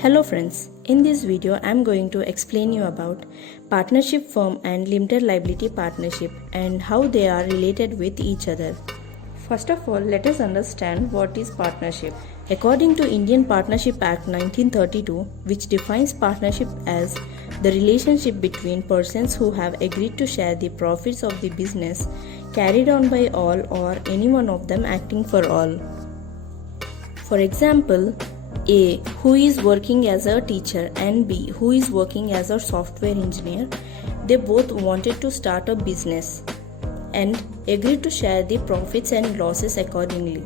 Hello friends, in this video I am going to explain you about partnership firm and limited liability partnership and how they are related with each other. First of all, let us understand what is partnership. According to Indian Partnership Act 1932, which defines partnership as the relationship between persons who have agreed to share the profits of the business carried on by all or any one of them acting for all. For example, A, who is working as a teacher, and B, who is working as a software engineer, they both wanted to start a business and agreed to share the profits and losses accordingly.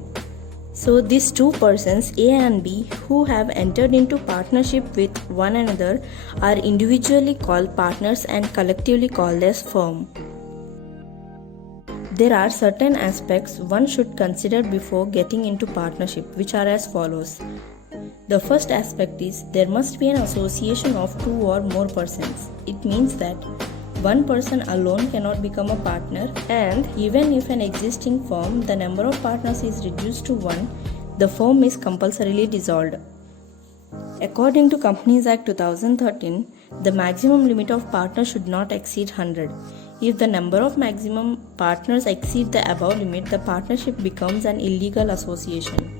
So these two persons, A and B, who have entered into partnership with one another are individually called partners and collectively called as firm. There are certain aspects one should consider before getting into partnership, which are as follows. The first aspect is there must be an association of two or more persons. It means that one person alone cannot become a partner, and even if an existing firm, the number of partners is reduced to one, the firm is compulsorily dissolved. According to Companies Act 2013, the maximum limit of partners should not exceed 100. If the number of maximum partners exceed the above limit, the partnership becomes an illegal association.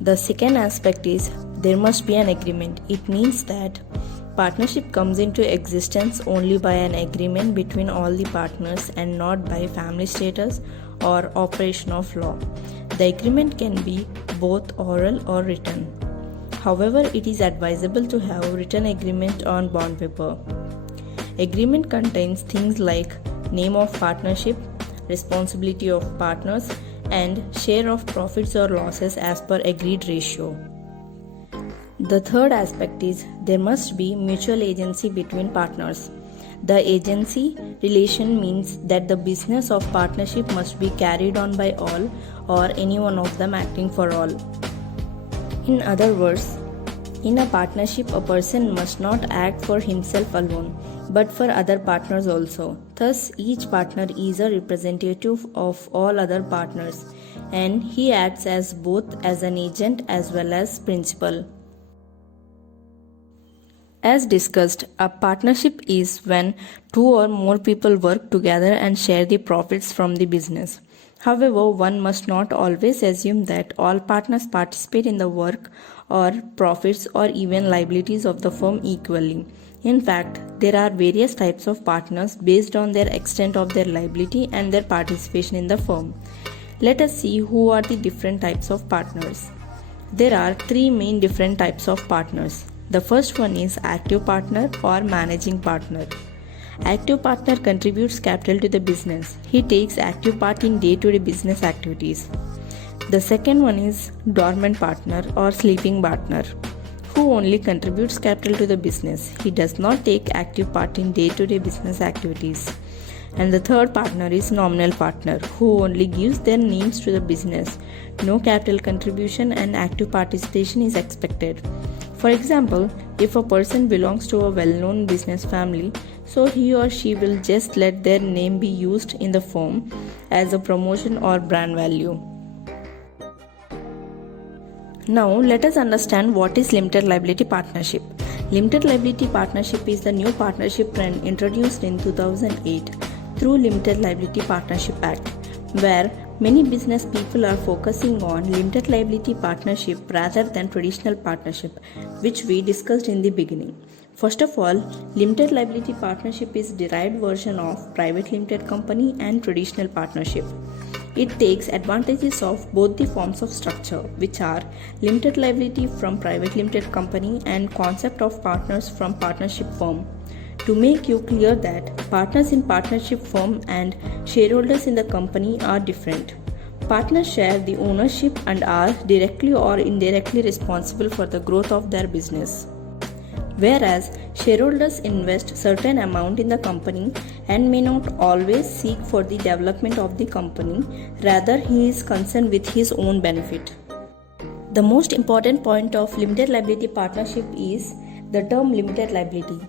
The second aspect is there must be an agreement. It means that partnership comes into existence only by an agreement between all the partners and not by family status or operation of law. The agreement can be both oral or written. However, it is advisable to have written agreement on bond paper. Agreement contains things like name of partnership, responsibility of partners, and share of profits or losses as per agreed ratio. The third aspect is there must be mutual agency between partners. The agency relation means that the business of partnership must be carried on by all or any one of them acting for all. In other words, in a partnership, a person must not act for himself alone, but for other partners also. Thus, each partner is a representative of all other partners, and he acts as both as an agent as well as principal. As discussed, a partnership is when two or more people work together and share the profits from the business. However, one must not always assume that all partners participate in the work or profits or even liabilities of the firm equally. In fact, there are various types of partners based on their extent of their liability and their participation in the firm. Let us see who are the different types of partners. There are three main different types of partners. The first one is active partner or managing partner. Active partner contributes capital to the business. He takes active part in day-to-day business activities. The second one is dormant partner or sleeping partner, who only contributes capital to the business. He does not take active part in day-to-day business activities. And the third partner is nominal partner, who only gives their names to the business. No capital contribution and active participation is expected. For example, if a person belongs to a well-known business family, so he or she will just let their name be used in the firm as a promotion or brand value. Now, let us understand what is limited liability partnership. Limited liability partnership is the new partnership trend introduced in 2008 through Limited Liability Partnership Act, where many business people are focusing on limited liability partnership rather than traditional partnership, which we discussed in the beginning. First of all, limited liability partnership is derived version of private limited company and traditional partnership. It takes advantages of both the forms of structure, which are limited liability from private limited company and concept of partners from partnership firm. To make you clear that partners in partnership firm and shareholders in the company are different. Partners share the ownership and are directly or indirectly responsible for the growth of their business. Whereas shareholders invest certain amount in the company and may not always seek for the development of the company, rather he is concerned with his own benefit. The most important point of limited liability partnership is the term limited liability.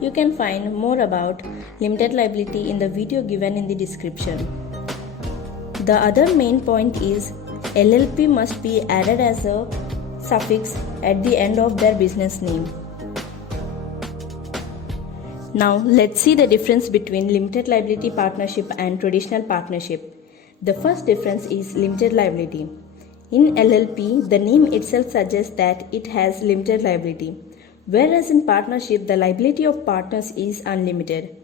You can find more about limited liability in the video given in the description. The other main point is LLP must be added as a suffix at the end of their business name. Now let's see the difference between limited liability partnership and traditional partnership. The first difference is limited liability. In LLP, the name itself suggests that it has limited liability, whereas in partnership, the liability of partners is unlimited.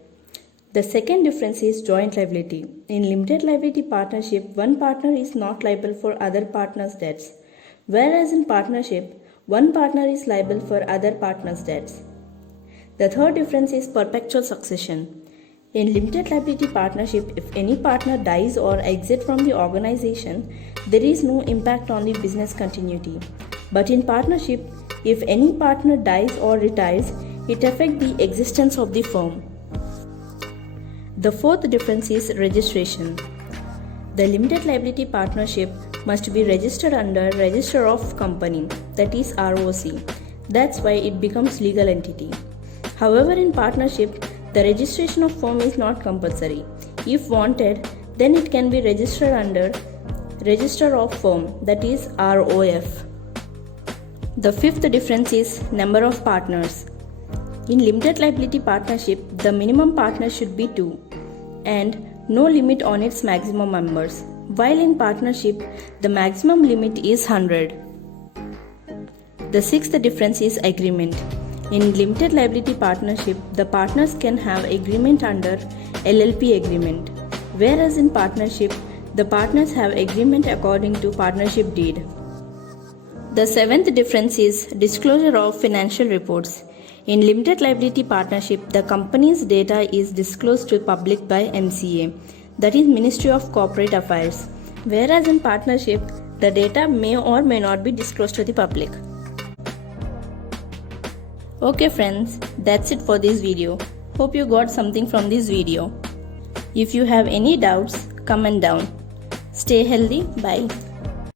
The second difference is joint liability. In limited liability partnership, one partner is not liable for other partners' debts, whereas in partnership, one partner is liable for other partners' debts. The third difference is perpetual succession. In limited liability partnership, if any partner dies or exits from the organization, there is no impact on the business continuity. But in partnership, if any partner dies or retires, it affects the existence of the firm. The fourth difference is registration. The limited liability partnership must be registered under Register of Company, that is ROC. That's why it becomes legal entity. However, in partnership, the registration of firm is not compulsory. If wanted, then it can be registered under Register of Firm, that is ROF. The fifth difference is number of partners. In limited liability partnership, the minimum partners should be 2 and no limit on its maximum members, while in partnership, the maximum limit is 100. The sixth difference is agreement. In limited liability partnership, the partners can have agreement under LLP agreement, whereas in partnership, the partners have agreement according to partnership deed. The seventh difference is disclosure of financial reports. In limited liability partnership, the company's data is disclosed to the public by MCA, that is Ministry of Corporate Affairs, whereas in partnership, the data may or may not be disclosed to the public. Okay friends, that's it for this video. Hope you got something from this video. If you have any doubts, comment down. Stay healthy. Bye.